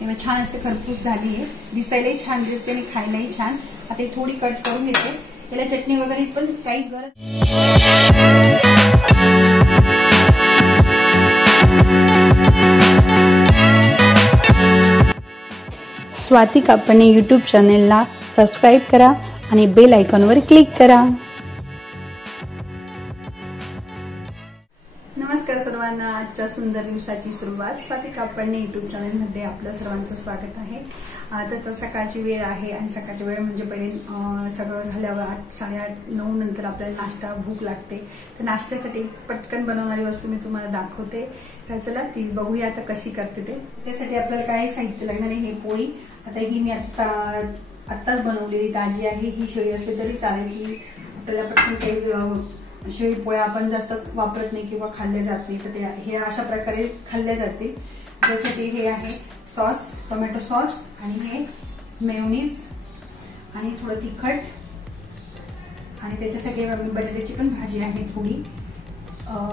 तेव्हा छान असे खरपूस झाली आहे, दिसायलाही छान दिसते आणि खायलाही छान। आता थोडी कट करून घेते, त्याला चटणी वगैरे पण काही गरज। स्वाती कापडणे यूट्यूब चॅनेलला सबस्क्राईब करा आणि बेल आयकॉनवर क्लिक करा। नमस्कार सर्वांना, आजच्या सुंदर दिवसाची सुरुवात स्वाती कापडणे यूट्यूब चॅनलमध्ये आपलं सर्वांचं स्वागत आहे। आता सकाळची वेळ आहे आणि सकाळची वेळ म्हणजे पहिले सगळं झाल्यावर 8, 8:30, 9 नंतर आपल्याला नाश्ता भूक लागते। तर नाश्त्यासाठी पटकन बनवणारी वस्तू मी तुम्हाला दाखवते, तर चला ती बघूया आता कशी करते ते। त्यासाठी आपल्याला काय साहित्य लागणार आहे, हे पोळी। आता ही मी आत्ताच बनवलेली ताजी आहे, ही शिळी असली तरी चालेल, की आपल्याला पटकन काही शिळी पोळ्या आपण जास्त वापरत नाही किंवा खाल्ल्या जात नाही, तर हे अशा प्रकारे खाल्ल्या जाते। त्यासाठी हे आहे सॉस, टोमॅटो सॉस, आणि हे मेयोनीज आणि थोडं तिखट, आणि त्याच्यासाठी बटाट्याची पण भाजी आहे थोडी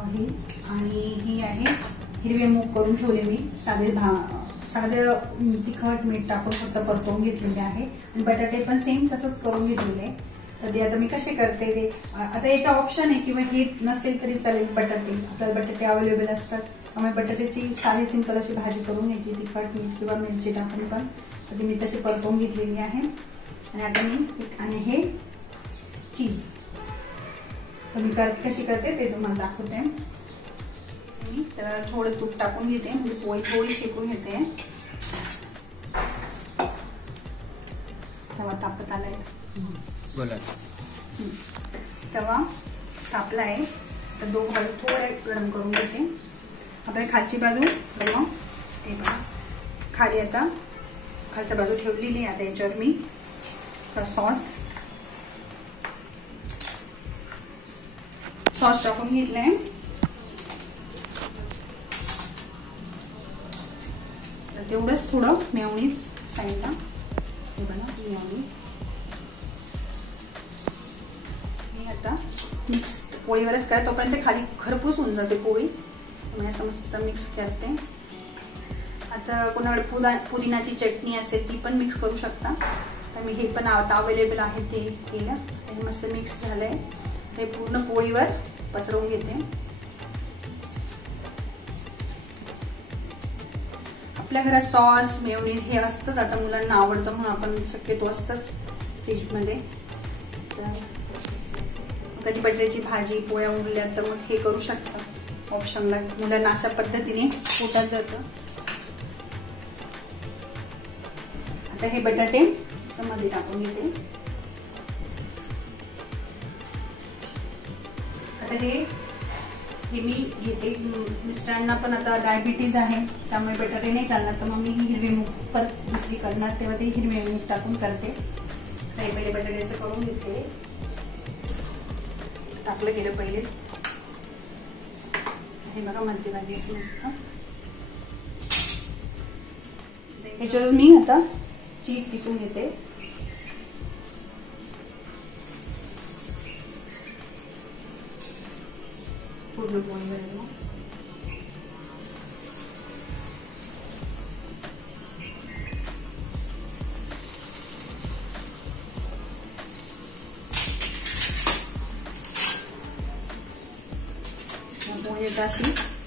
ही, आणि ही आहे हिरवे मूग करून ठेवले मी, साधं तिखट मीठ टाकून फक्त परतवून घेतलेले आहे, आणि बटाटे पण सेम तसंच करून घेतलेले। तर ते आता मी कसे करते ते, आता याचा ऑप्शन आहे किंवा हे नसेल तरी चालेल, बटाटे आपल्याला बटाटे अवेलेबल असतात, त्यामुळे बटाट्याची साधी सिंपल अशी भाजी करून घ्यायची, तिखट मीठ किंवा मिरची टाकून पण। तर मी तशी परतवून घेतलेली आहे, आणि आता आणि हे चीज तर मी कशी करते ते तुम्हाला दाखवते। मी तर थोडं तूप टाकून घेते, म्हणजे पोळी थोडी शेकून घेते। तवा तापत आलाय, तवा तापला आहे, तर दोन बाजू थोडे गरम करून घेते। आपल्याला खालची बाजू बघा, ते बघा खाली आता खालच्या बाजू ठेवलेली आहे। आता याच्यावर मी सॉस टाकून घेतलाय, तेवढंच थोडं मेयोनीज साईडला, हे बघा मेयोनीज। हे आता मिक्स पोळीवरच करा, तोपर्यंत खाली खरपूस होऊन जाते पोळी, मी असं मस्त मिक्स करते। आता कोणाकडे पुदिनाची चटणी असेल ती पण मिक्स करू शकता, तर मी हे पण आता अवेलेबल आहे ते केलं। हे मस्त मिक्स झालंय, हे पूर्ण पोळीवर पसरवून घेते। आपल्या घरात सॉस मेयोनीज हे असतंच, आता मुलांना आवडतं म्हणून आपण शक्यतो असतंच फ्रीजमध्ये। कधी बटाट्याची भाजी पोळ्या उरल्या तर मग हे करू शकता, ऑप्शनला मुलांना अशा पद्धतीने पोटात जातं। आता हे बटाटे मध्ये टाकून घेते। आता हे मी घेते, मिस्टरांना पण आता डायबिटीज आहे, त्यामुळे बटाटे नाही चालणार, तर मग मी हिरवे मूग परत दुसरी करणार, तेव्हा ते हिरवे मूग टाकून करते। काही पहिले बटाट्याचं करून घेते, टाकलं गेलं पहिले, हे बघा मध्यभागी असं मस्त। ह्याच्यावर मी आता चीज किसून घेते, पूर्ण पोळीवर। पोळी आता अशी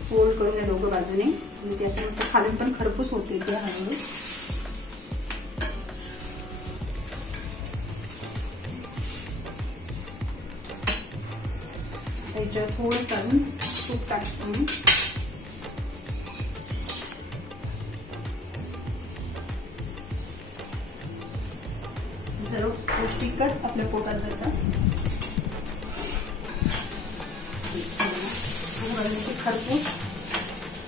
फोल्ड करून घ्या दोघं बाजूने, आणि ते असं मस्त खालून पण खरपूस होते ते हळूहळू। त्याच्यावर थोडं चालून तूप टाकतो मी, सर्व पौष्टिकच आपल्या पोटात जातात। खरपूस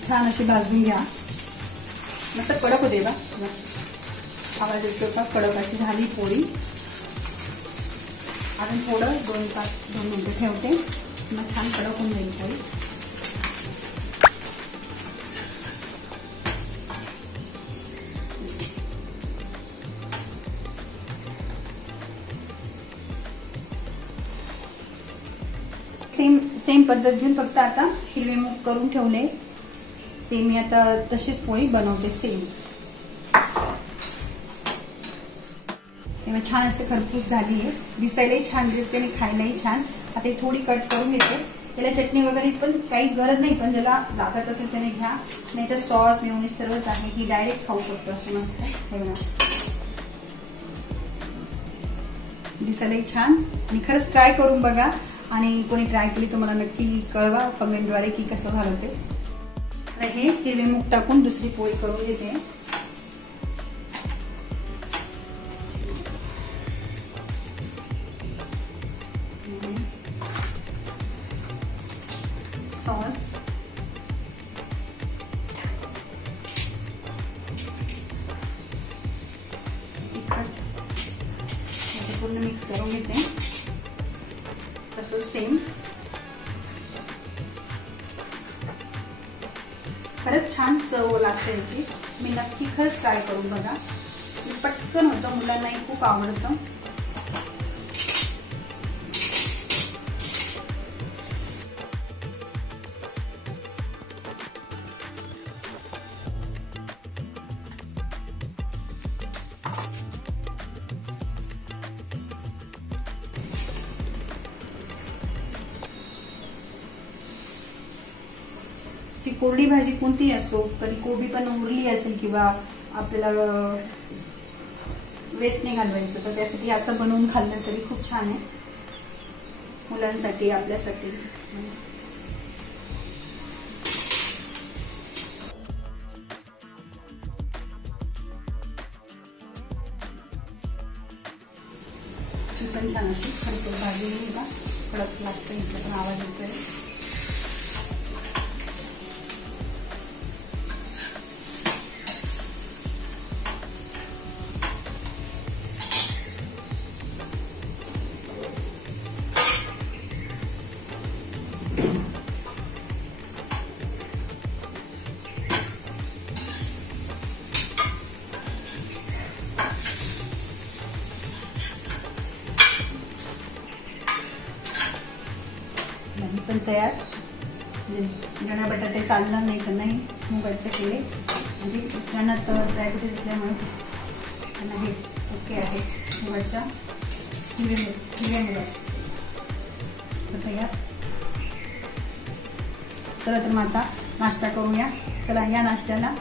छान अशी भाजून घ्या, मस्त कडक होते बा, आवाज येतो का, कडक अशी झाली पोळी। अजून थोडं 2 मिनिटं ठेवते, मग छान कडक होऊन जाईल पोळी। सेम पद्धत घेऊन फक्त आता हिरवे मूग करून ठेवले, ते मी आता तशीच पोळी बनवते सेम। तेव्हा छान असे खरपूस झाली आहे, दिसायलाही छान दिसते आणि खायलाही छान. आता ही थोडी कट करून घेते. त्याला चटणी वगैरे पण काही गरज नाही, पण ज्याला लागत असेल त्याने घ्या. याच्यात सॉस मेयोनीज सर्वच आहे, ही डायरेक्ट खाऊ शकतो असे मस्त. हे बघा दिसायलाही छान आणि खरंच ट्राय करून बघा. आणि कोणी ट्राय केली तर मला नक्की कळवा कमेंटद्वारे की कसं झालं ते. हे हिरवे मूग टाकून दुसरी पोळी करून घेते. सॉस पूर्ण मिक्स करून घेते. तसंच सेम खरंच छान चव लागते याची. मी नक्की खरंच ट्राय करून बघा. पटकन होतं, मुलांनाही खूप आवडतं. ची कोरडी भाजी कोणती असो, कधी कोबी पण उरली असेल किंवा आपल्याला वेस्ट नाही घालवायचं, तर त्यासाठी असं बनवून खाल्लं तरी खूप छान आहे मुलांसाठी आपल्यासाठी. ती पण छान अशी खरपूस भाजी बघा, कडक लागतं. इथं पण आवाज येतोय. पण तयार. ज्यांना बटाटे चालणार नाही त्यांनाही मुगाचे केले, म्हणजे दुसऱ्यांना तर डायबिटीस असल्यामुळे त्यांना हे ओके आहे. मुगाच्या हिरव्या मुगाचे तयार. चला तर मग आता नाश्ता करूया. चला या नाश्त्याला